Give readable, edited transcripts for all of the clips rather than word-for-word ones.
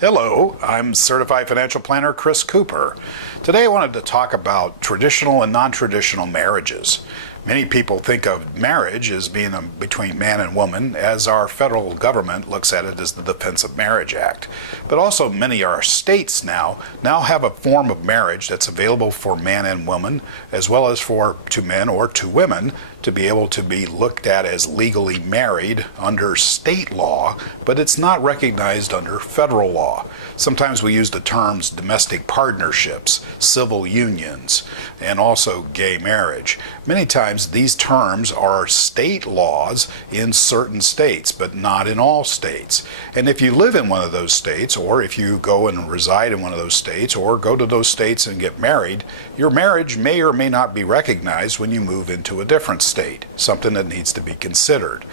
Hello, I'm Certified Financial Planner Chris Cooper. Today I wanted to talk about traditional and non-traditional marriages. Many people think of marriage as being between man and woman, as our federal government looks at it as the Defense of Marriage Act. But also many of our states now have a form of marriage that's available for man and woman, as well as for two men or two women to be able to be looked at as legally married under state law, but it's not recognized under federal law. Sometimes we use the terms domestic partnerships, civil unions, and also gay marriage. Many times these terms are state laws in certain states, but not in all states. And if you live in one of those states, or if you go and reside in one of those states, or go to those states and get married, your marriage may or may not be recognized when you move into a different state, something that needs to be considered.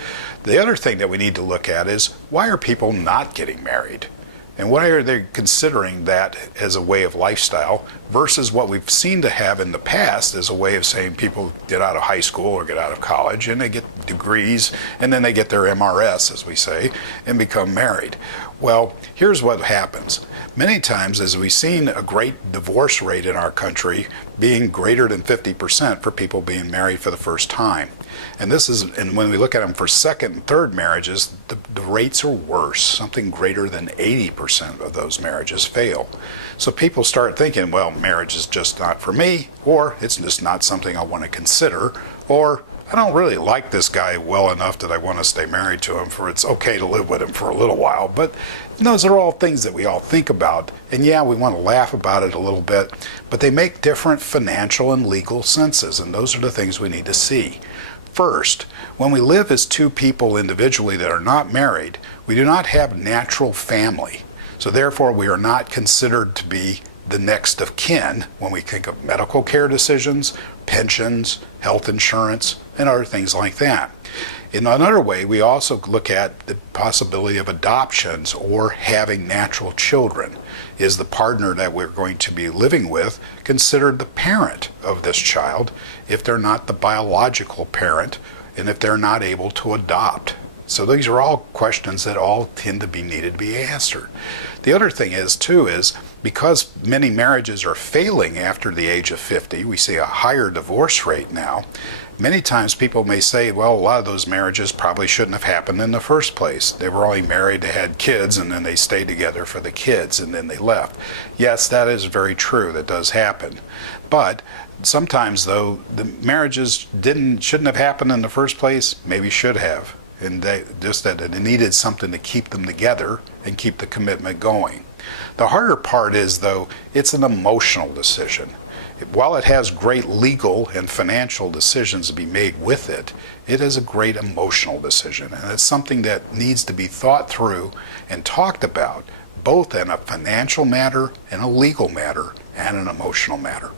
The other thing that we need to look at is, why are people not getting married? And why are they considering that as a way of lifestyle versus what we've seen to have in the past as a way of saying people get out of high school or get out of college and they get degrees and then they get their MRS, as we say, and become married. Well, here's what happens. Many times, as we've seen a great divorce rate in our country being greater than 50% for people being married for the first time. And when we look at them for second and third marriages, the rates are worse. Something greater than 80% of those marriages fail. So people start thinking, well, marriage is just not for me, or it's just not something I want to consider, or I don't really like this guy well enough that I want to stay married to him, for it's okay to live with him for a little while. But those are all things that we all think about. And yeah, we want to laugh about it a little bit, but they make different financial and legal senses, and those are the things we need to see. First, when we live as two people individually that are not married, we do not have natural family. So therefore, we are not considered to be the next of kin when we think of medical care decisions, pensions, health insurance, and other things like that. In another way, we also look at the possibility of adoptions or having natural children. Is the partner that we're going to be living with considered the parent of this child if they're not the biological parent and if they're not able to adopt? So these are all questions that all tend to be needed to be answered. The other thing is because many marriages are failing after the age of 50, we see a higher divorce rate now. Many times people may say, well, a lot of those marriages probably shouldn't have happened in the first place. They were only married, they had kids, and then they stayed together for the kids, and then they left. Yes, that is very true. That does happen. But sometimes, though, the marriages shouldn't have happened in the first place, maybe should have. And they needed something to keep them together and keep the commitment going. The harder part is, though, it's an emotional decision. While it has great legal and financial decisions to be made with it, it is a great emotional decision. And it's something that needs to be thought through and talked about, both in a financial matter and a legal matter and an emotional matter.